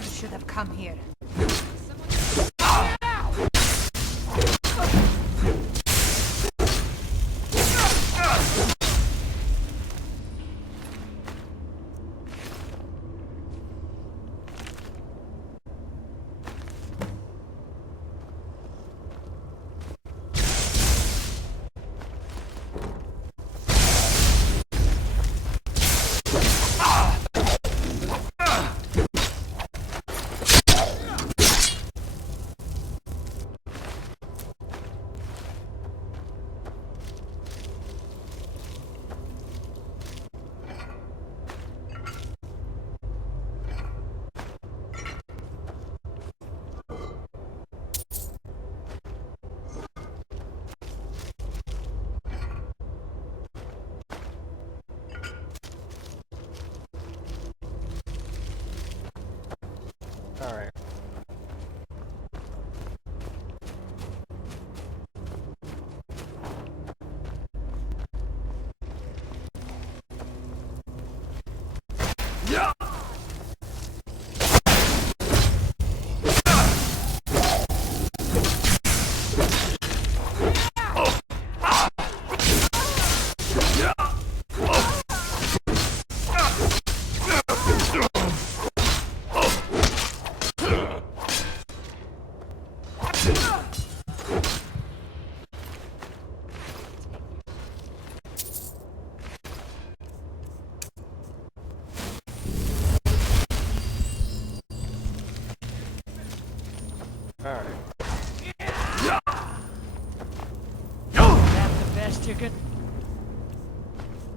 never should have come here. Alright. Alright. Is that the best you can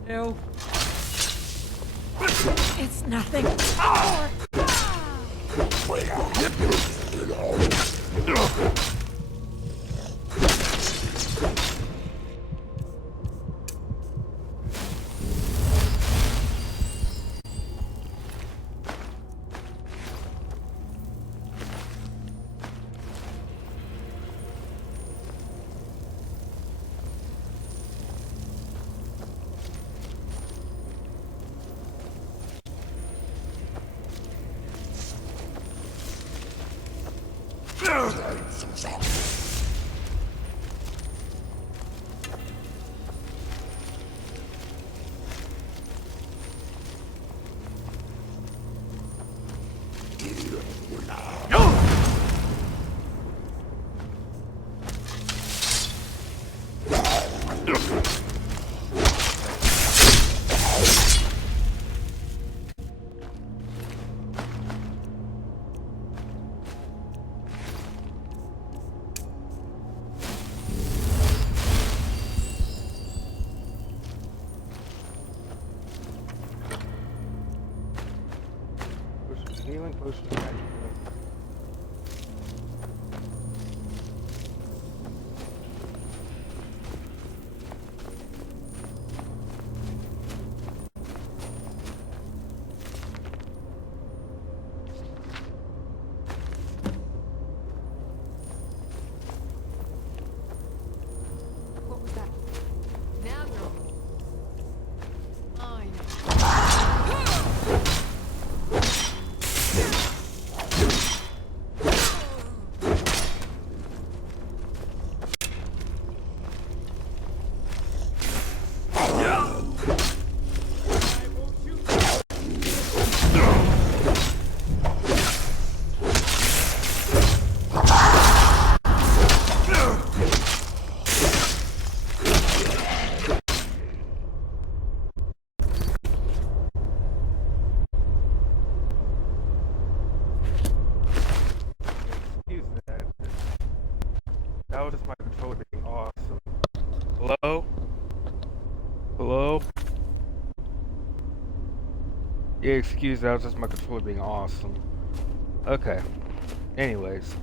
do? It's nothing. Healing potion magic. What was that? Now you're mine. Excuse that. That was just my controller being awesome. Hello? Hello? Yeah, excuse that was just my controller being awesome. Okay. Anyways.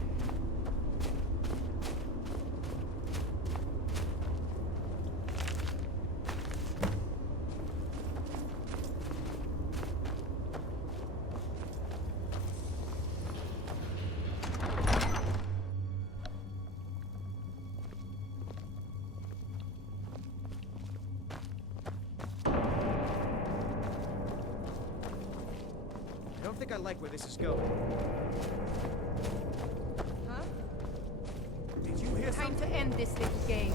don't think I like where this is going. Huh? Did you hear Time something? to end this little game.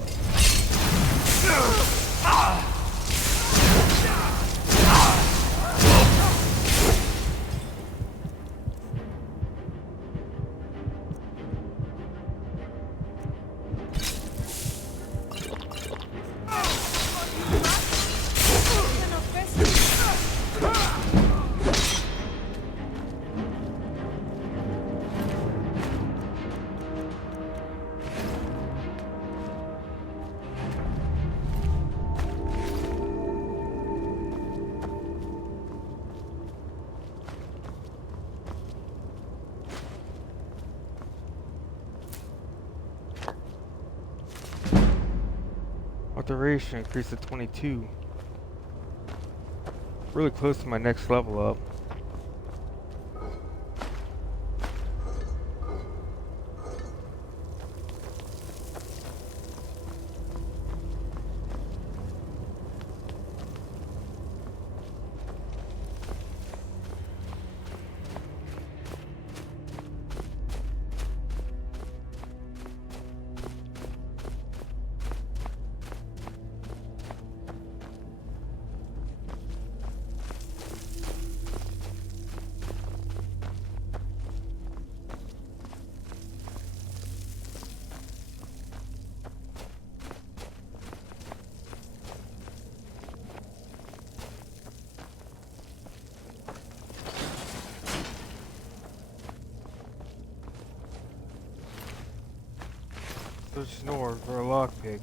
Duration increased to 22. Really close to my next level up. Search north for a lockpick.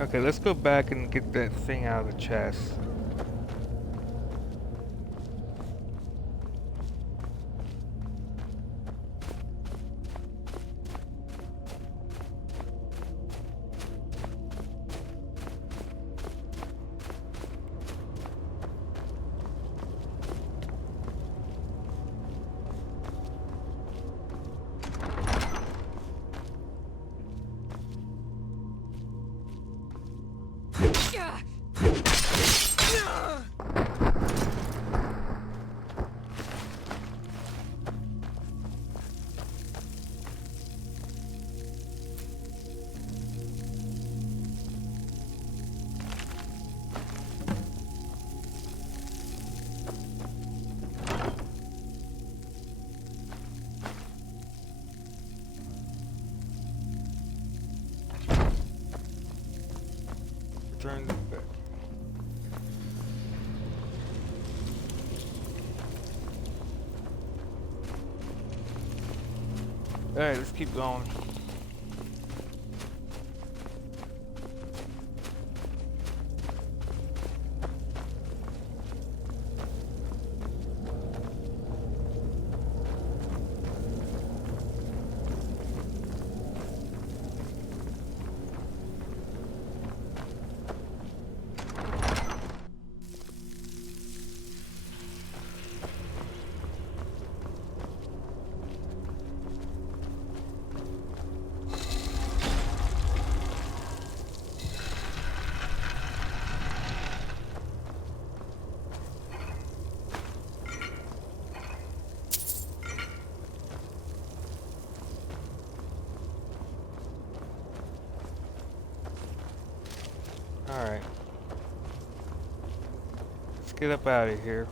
Okay, let's go back and get that thing out of the chest. Return the back. Alright, let's keep going. Alright. Let's get up out of here.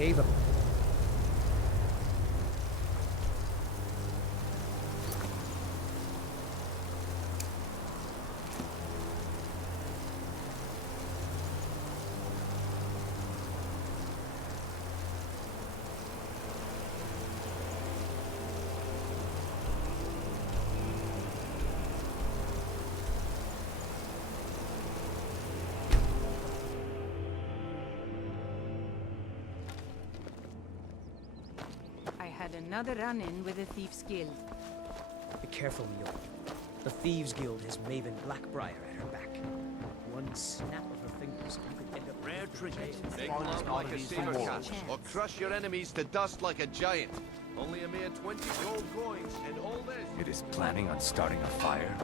cave up. I had another run-in with the Thieves' Guild. Be careful, Mule. The Thieves Guild has Maven Blackbriar at her back. One snap of her fingers, you could end up Rare trinket. jail. Make love like a saber cat, or crush your enemies to dust like a giant. Only a mere 20 gold coins, and all this. It is planning on starting a fire?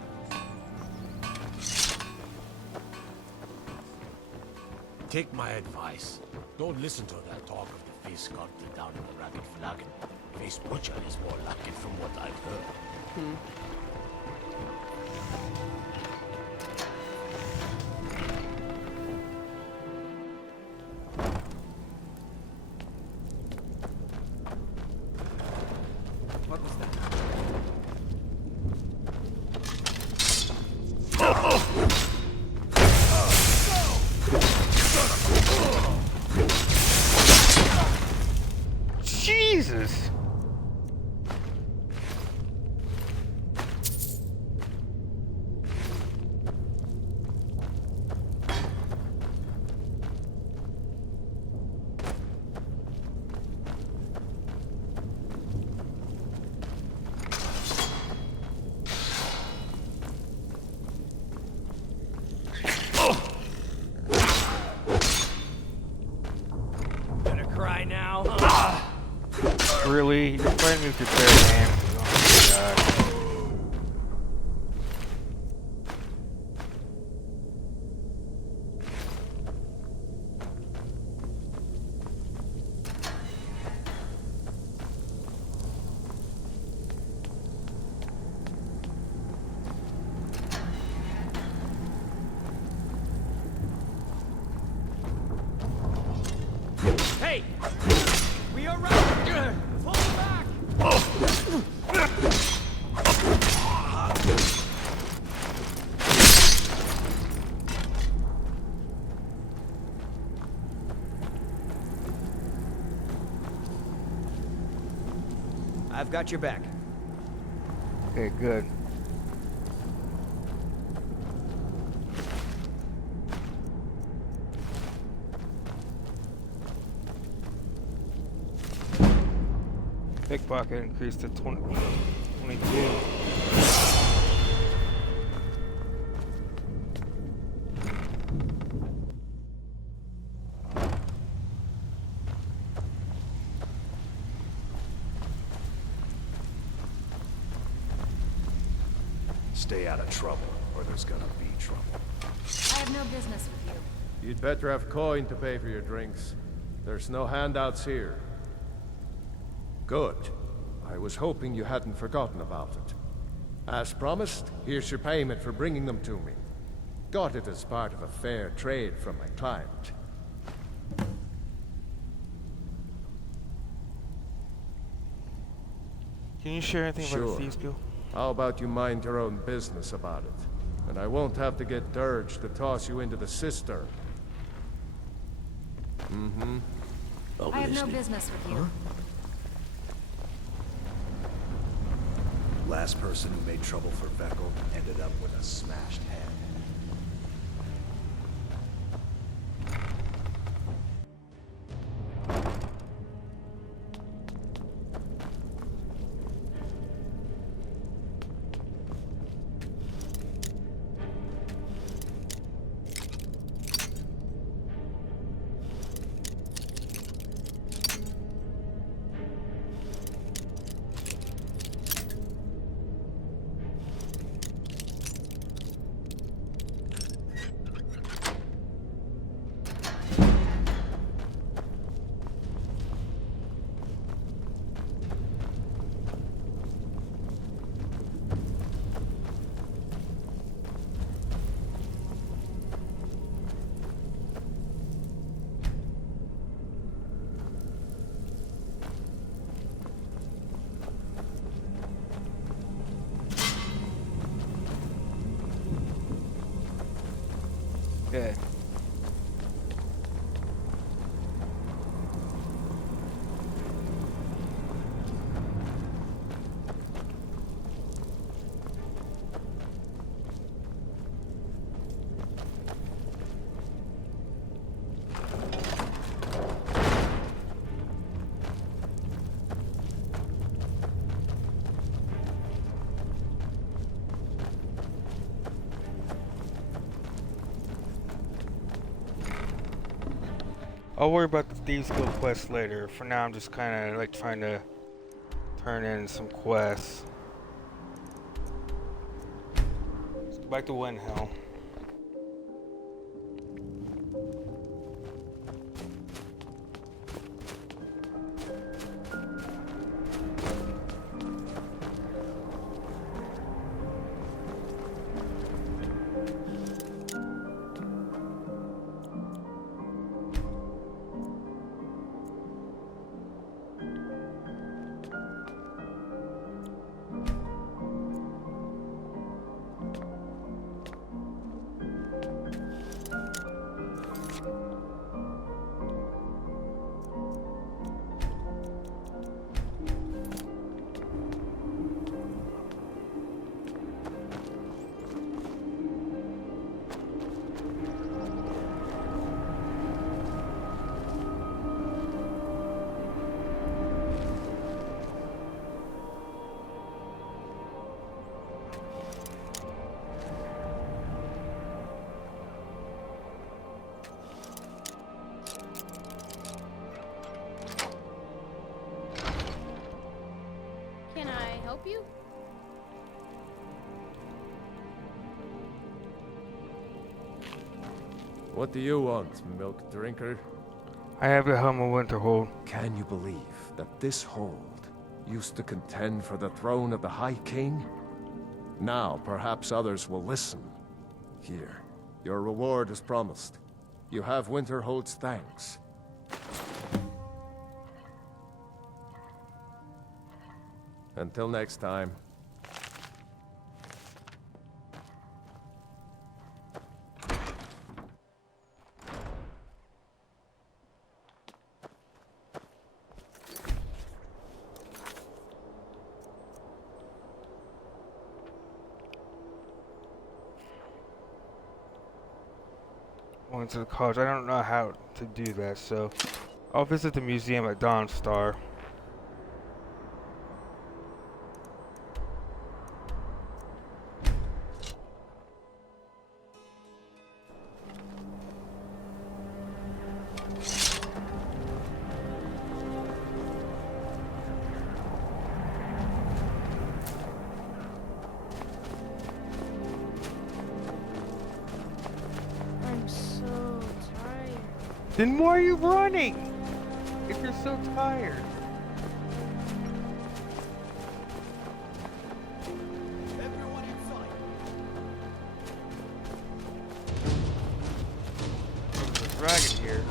Take my advice. Don't listen to that talk of the face sculpted down in the rabbit flagon. Face butcher is more like it from what I've heard. What was that? Jesus! Gonna cry now? Really? You're fighting me with your bare hands. Oh my god. Hey! We are right! Fall back! I've got your back. Okay, good. Pickpocket increased to 22. Stay out of trouble, or there's gonna be trouble. I have no business with you. You'd better have coin to pay for your drinks. There's no handouts here. Good. I was hoping you hadn't forgotten about it. As promised, here's your payment for bringing them to me. Got it as part of a fair trade from my client. Can you share anything about Sure. the Thieves Guild? How about you mind your own business about it? And I won't have to get Dirge to toss you into the cistern. Mm-hmm. I have no business with you. Last person who made trouble for Veckel ended up with a smashed head. I'll worry about the Thieves Guild quest later. For now, I'm just kind of like trying to turn in some quests. Let's go back to Windhill. Can I help you? What do you want, milk drinker? I have the Helm of Winterhold. Can you believe that this hold used to contend for the throne of the High King? Now, perhaps others will listen. Here, your reward is promised. You have Winterhold's thanks. Until next time. Going to the college. I don't know how to do that, so I'll visit the museum at Dawnstar. I'm so tired. Then why are you running? If you're so tired. Everyone inside. There's a dragon here.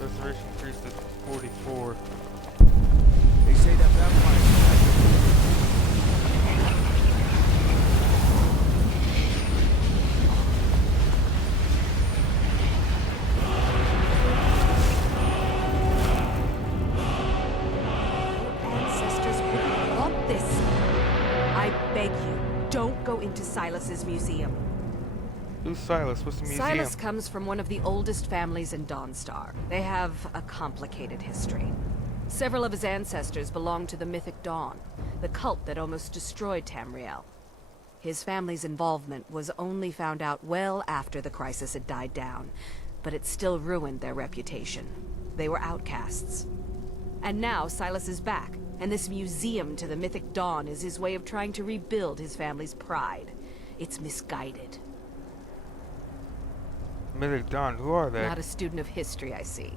Restoration increased to 44. They say that vampires. Ancestors wouldn't want this. I beg you, don't go into Silas's museum. Who's Silas? What's the museum? Silas comes from one of the oldest families in Dawnstar. They have a complicated history. Several of his ancestors belonged to the mythic Dawn, the cult that almost destroyed Tamriel. His family's involvement was only found out well after the crisis had died down, but it still ruined their reputation. They were outcasts. And now Silas is back, and this museum to the Mythic Dawn is his way of trying to rebuild his family's pride. It's misguided. Mythic Dawn, who are they? Not a student of history, I see.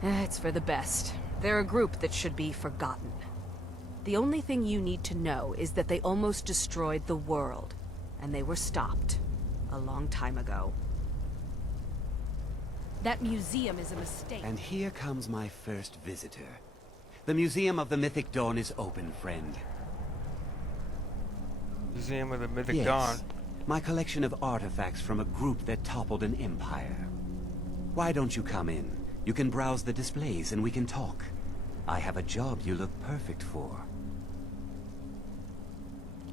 It's for the best. They're a group that should be forgotten. The only thing you need to know is that they almost destroyed the world, and they were stopped a long time ago. That museum is a mistake. And here comes my first visitor. The Museum of the Mythic Dawn is open, friend. Museum of the Mythic Yes, Dawn. my collection of artifacts from a group that toppled an empire. Why don't you come in? You can browse the displays and we can talk. I have a job you look perfect for.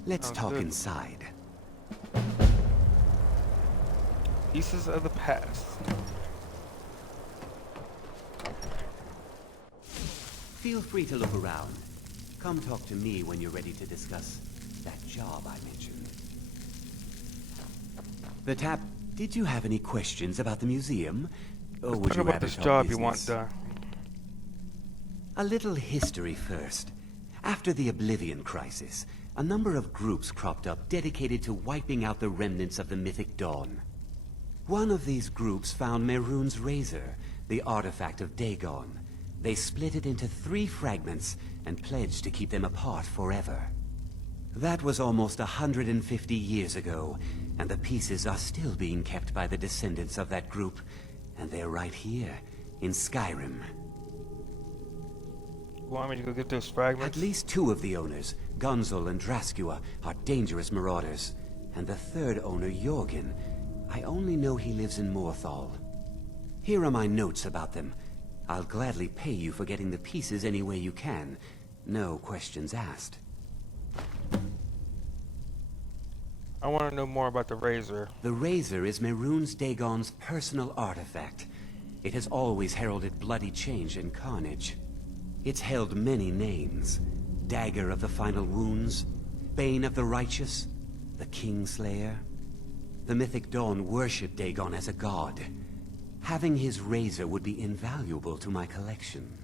Let's Sounds talk good. inside. Pieces of the past. Feel free to look around. Come talk to me when you're ready to discuss that job I mentioned. The tap, did you have any questions about the museum? Or would Talk you about rather this talk job business? you want done. A little history first. After the Oblivion Crisis, a number of groups cropped up dedicated to wiping out the remnants of the Mythic Dawn. One of these groups found Mehrunes' razor, the artifact of Dagon. They split it into 3 fragments and pledged to keep them apart forever. That was almost 150 years ago, and the pieces are still being kept by the descendants of that group, and they're right here, in Skyrim. You want me to go get those fragments? At least 2 of the owners, Gunzel and Draskua, are dangerous marauders, and the 3rd owner, Jorgen, I only know he lives in Morthal. Here are my notes about them. I'll gladly pay you for getting the pieces any way you can. No questions asked. I want to know more about the razor. The razor is Mehrunes Dagon's personal artifact. It has always heralded bloody change and carnage. It's held many names. Dagger of the Final Wounds, Bane of the Righteous, the Kingslayer. The Mythic Dawn worshipped Dagon as a god. Having his razor would be invaluable to my collection.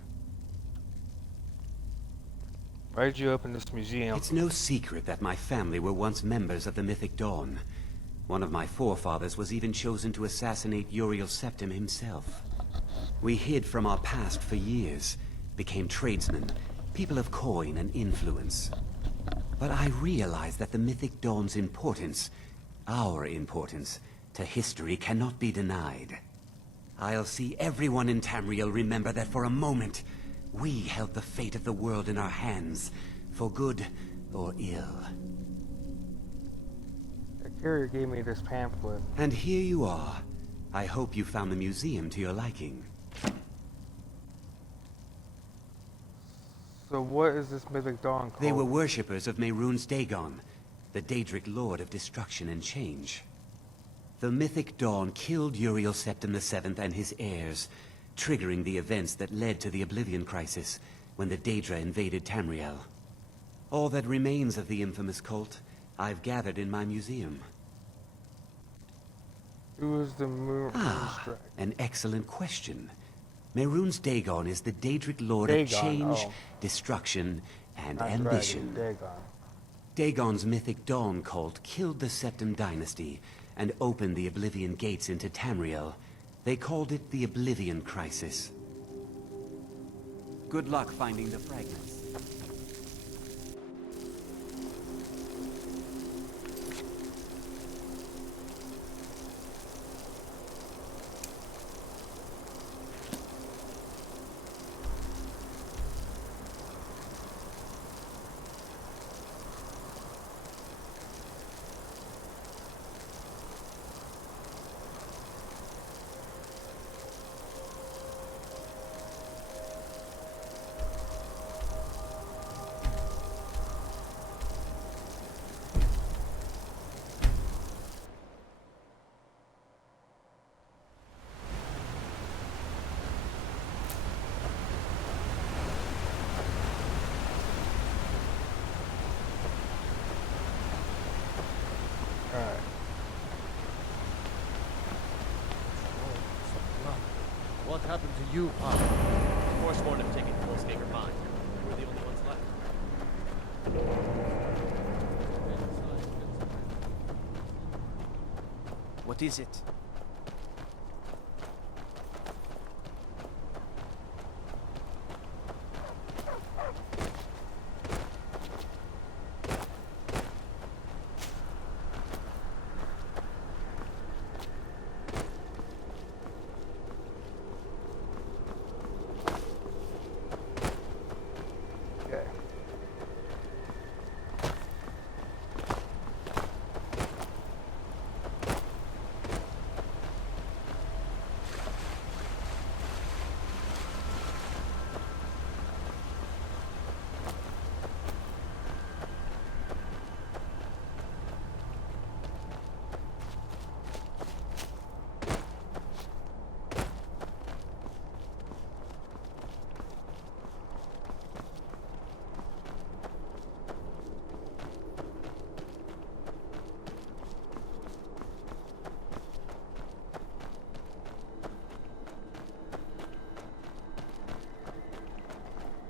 Why did you open this museum? It's no secret that my family were once members of the Mythic Dawn. One of my forefathers was even chosen to assassinate Uriel Septim himself. We hid from our past for years, became tradesmen, people of coin and influence. But I realized that the Mythic Dawn's importance, our importance, to history cannot be denied. I'll see everyone in Tamriel remember that for a moment, we held the fate of the world in our hands, for good or ill. The carrier gave me this pamphlet. And here you are. I hope you found the museum to your liking. So what is this Mythic Dawn called? They were worshippers of Mehrunes Dagon, the Daedric Lord of Destruction and Change. The Mythic Dawn killed Uriel Septim VII and his heirs, triggering the events that led to the Oblivion Crisis when the Daedra invaded Tamriel. All that remains of the infamous cult, I've gathered in my museum. Who is the Moonstruck? An excellent question. Mehrunes Dagon is the Daedric Lord of Dagon, Change, oh. Destruction, and Not Ambition. Dragon, Dagon. Dagon's Mythic Dawn cult killed the Septim dynasty and opened the Oblivion gates into Tamriel. They called it the Oblivion Crisis. Good luck finding the fragments. What happened to you, Pop? Forsworn have taken Volskager mine. We're the only ones left. What is it? Okay.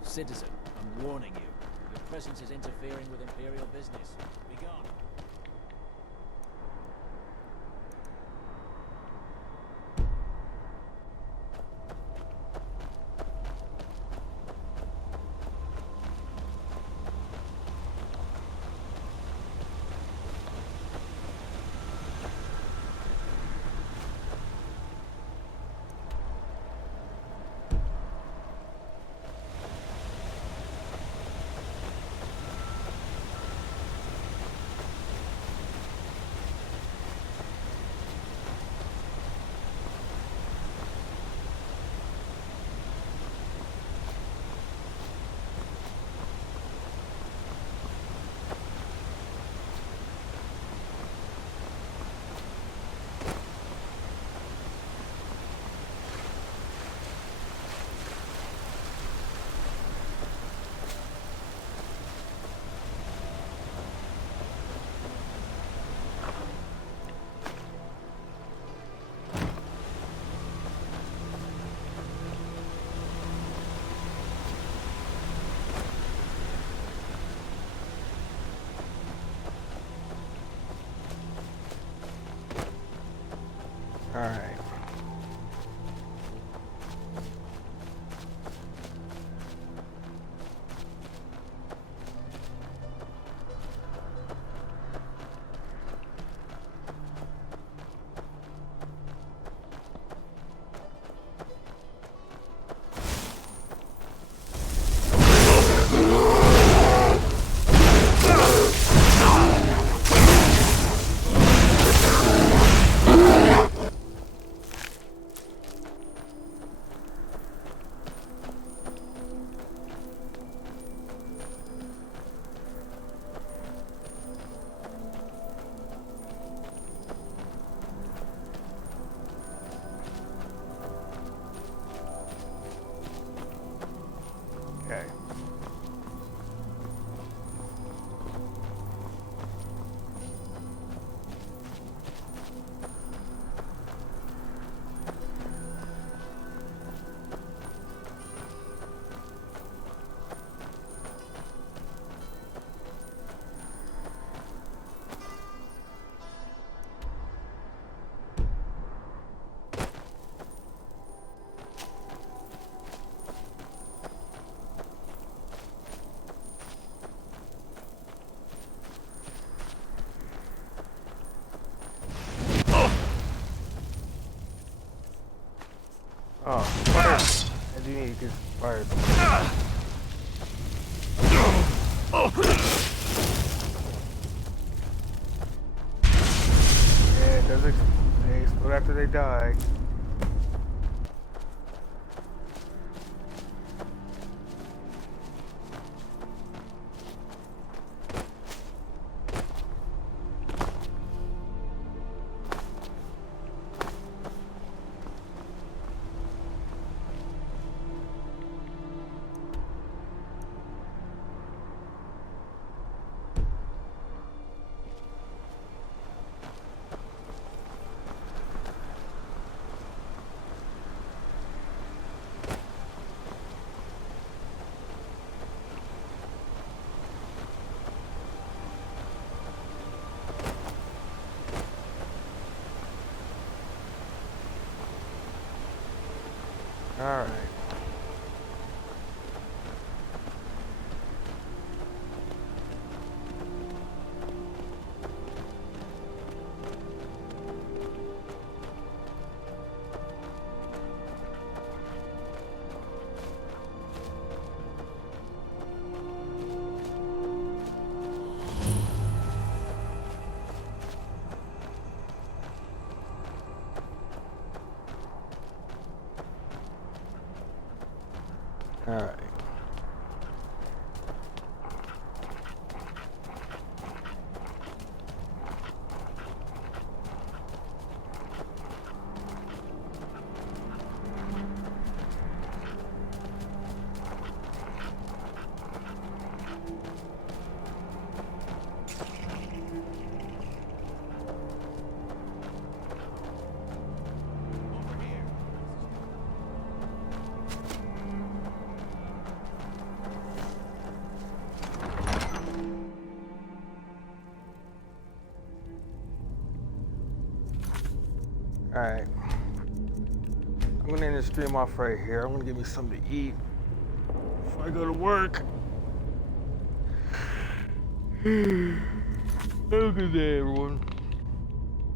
Citizen, I'm warning you. Your presence is interfering with Imperial business. Be gone. Alright. Okay. Oh, fire! I do need to get fired. Yeah, it does they explode after they die. Alright. Alright. Alright. I'm gonna end the stream off right here. I'm gonna give me something to eat before I go to work. Have a good day, everyone.